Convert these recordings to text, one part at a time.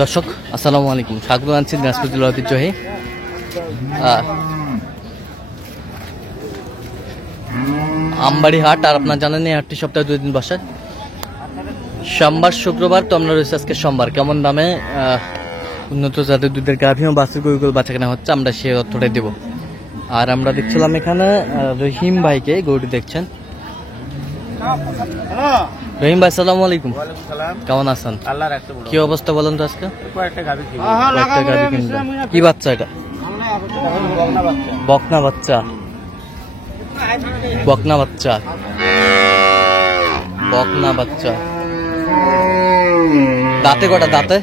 দর্শক আসসালামু আলাইকুম, স্বাগত জানাচ্ছি দিনাজপুর জেলার ঐতিহ্যবাহী আমবাড়ি হাট। আর আপনার জানেন এই হাটটি সপ্তাহে 2 দিন বসে, সোমবার শুক্রবার। তো আমরা রয়েছে আজকে সোমবার। কেমন দামে উন্নত জাতের দুধের গাভী ও বাছুর গরুগুলো বাচ্চা কেনা হচ্ছে আমরা সে তথ্যটাই দেবো। আর আমরা দেখছিলাম এখানে রহিম ভাইকে, গরুটি দেখছেন। রহিম ভাই আসসালামু আলাইকুম, কেমন আছেন? কি অবস্থা বলেন তো আজকে? কি বাচ্চা এটা? বকনা বাচ্চা, বকনা বাচ্চা, বকনা বাচ্চা। দাঁতে কটা? দাঁতে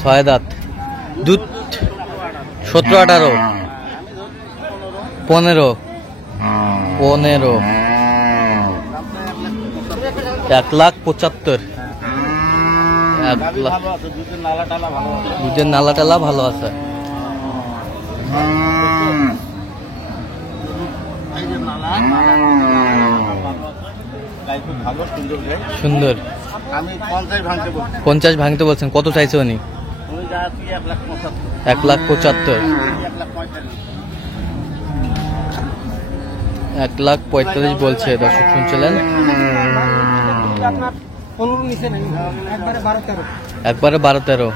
6 দাঁত। দুধ 17, 18, 15, 1,75,000। দুধের নালা টালা ভালো আছে। সুন্দর। 50 ভাঙতে বলছেন, কত চাইছে উনি? 1,75,000। 1,45,000 বলছে। দর্শক শুনছিলেন, একবারে 12-13।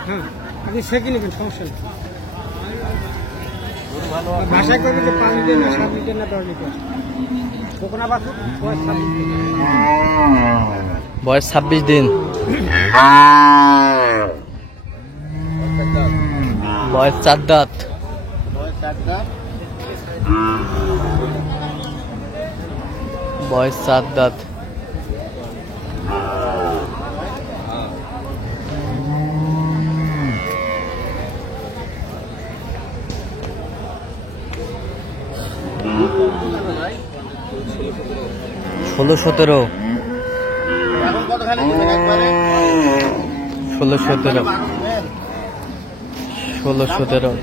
বয়স 26 দিন। বয়স 4 দাঁত। বয়স 7 দাঁত। ষোলো 17। 16-17।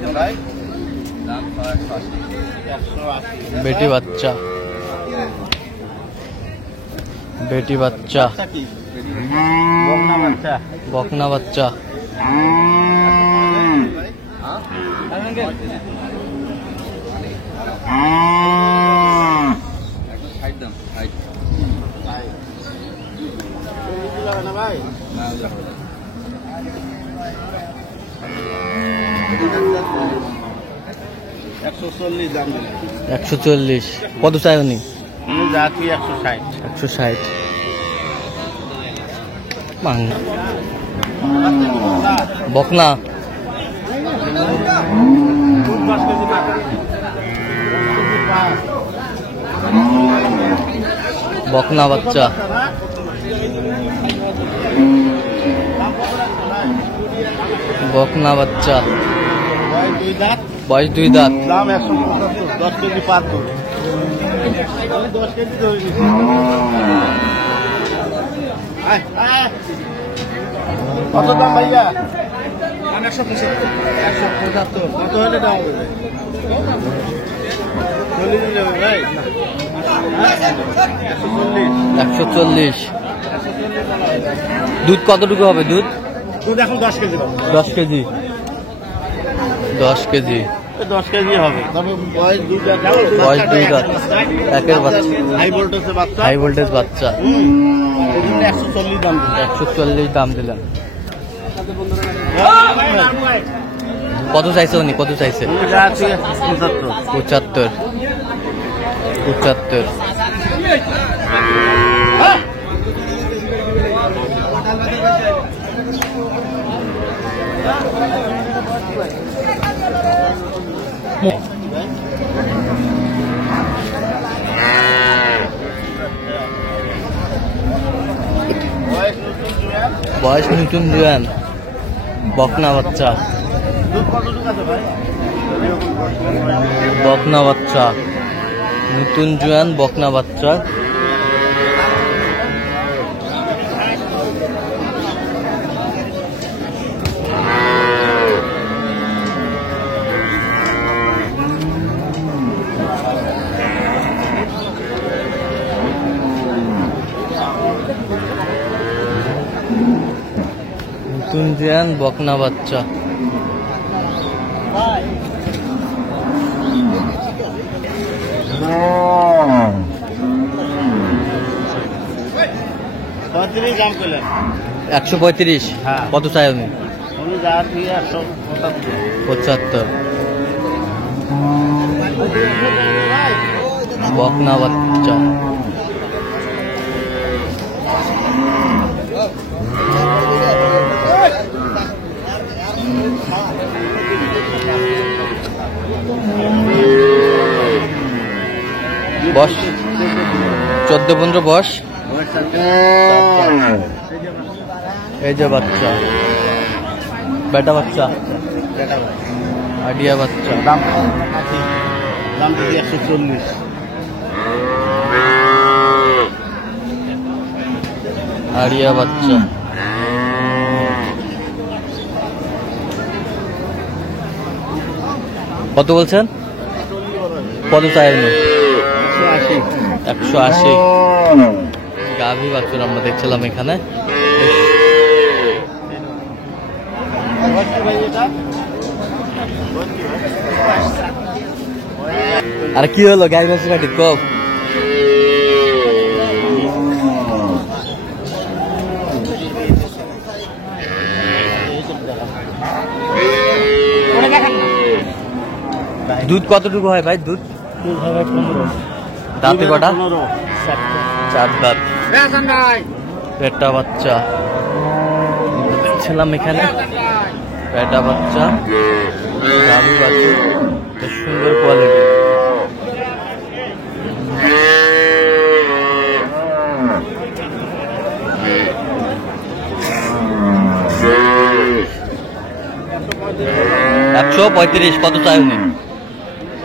বেটি বাচ্চা, বেটি বাচ্চা, বকনা বাচ্চা। $140। কত চাই উনি? 160। বকনা, বকনা বাচ্চা, বকনা বাচ্চা। বয়স 2 দাঁত। দাম 175, 10 কেজি পার দুধ। 10 কেজি ধরে কত দাম ভাইয়া? 175। কত হলে দাম হবে? 140। দুধ কতটুকু হবে? দুধ এখন 10 কেজি। 10 কেজি। 10 কেজি। 10 কেজি হবে। তবে বয়স 2 দাঁত। বয়স 2 দাঁত। একের বাচ্চা, হাই ভোল্টেজের বাচ্চা। হাই ভোল্টেজ বাচ্চা। এজন্য 140 দাম দিলেন। 140 দাম দিলেন। কত চাইছে উনি? কত চাইছে? 75। 75। বয়স নতুন জুয়ান, বকনা বাচ্চা, বকনা বাচ্চা, নতুন জুয়ান বকনা বাচ্চা। তুঞ্জিয়ান বকনা বাচ্চা। দাম করলেন 135। হ্যাঁ। কত চাই উনি? 175। বকনা বাচ্চা। বস 14-15 বস। এই যে বাচ্চা, বেটা বাচ্চা, আডিয়া বাচ্চা। দাম 140। আড়িয়া বাচ্চা। কত বলছেন? কত চাই? 180। গাভী বাছুর আমরা দেখছিলাম এখানে। আর কি হলো গাই বাছুর কাটি কব? দুধ কতটুকু হয় ভাই? দুধ দাঁতে কটা? 4 দাঁত। পেটা বাচ্চা দেখছিলাম এখানে। পেটা বাচ্চা, গাভী বাছুর, বেশ সুন্দর কোয়ালিটি। $135। কত চাই উনি?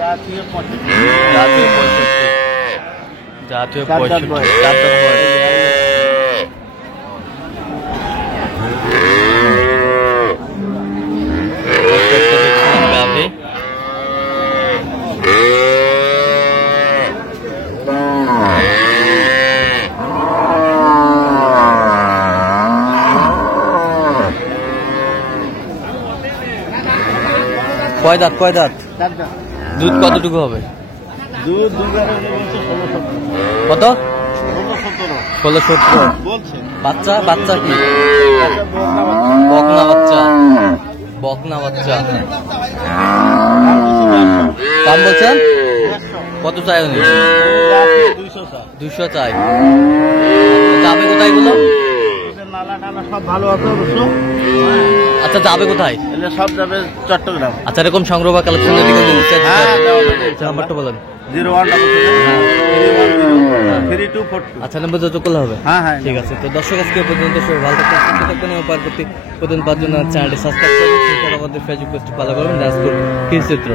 জাতীয় 65। জাতীয় 65। 4 দাঁত বয়স। গাভী কয় দাঁত? কয় দাঁত? দুধ কতটুকু হবে? দুধ কত? 16-17 বলছে। বাচ্চা? বাচ্চা কি? বকনা বাচ্চা। বকনা বাচ্চা। দাম বলছেন? কত চাই উনি? 200 চাই। যাবে কোথায় গুলো? নালা টালা সব ভালো আছে অবশ্য। আচ্ছা যাবে কোথায়? এলে সব যাবে চট্টগ্রাম। আচ্ছা এরকম সংগ্রহ বা কালেকশন যদি নাম্বারটা বলেন। 01333242। আচ্ছা নাম্বার যত করলে হবে। হ্যাঁ হ্যাঁ ঠিক আছে। তো দর্শক আজকে পর্যন্ত সবাই ভালো থাকবেন, সুস্থ থাকবেন এবং পরবর্তী প্রতিদিন পাওয়ার জন্য চ্যানেলটি সাবস্ক্রাইব করবেন। আমাদের ফেসবুক পেজটি ফলো করবেন। দিনাজপুর কৃষি চিত্র।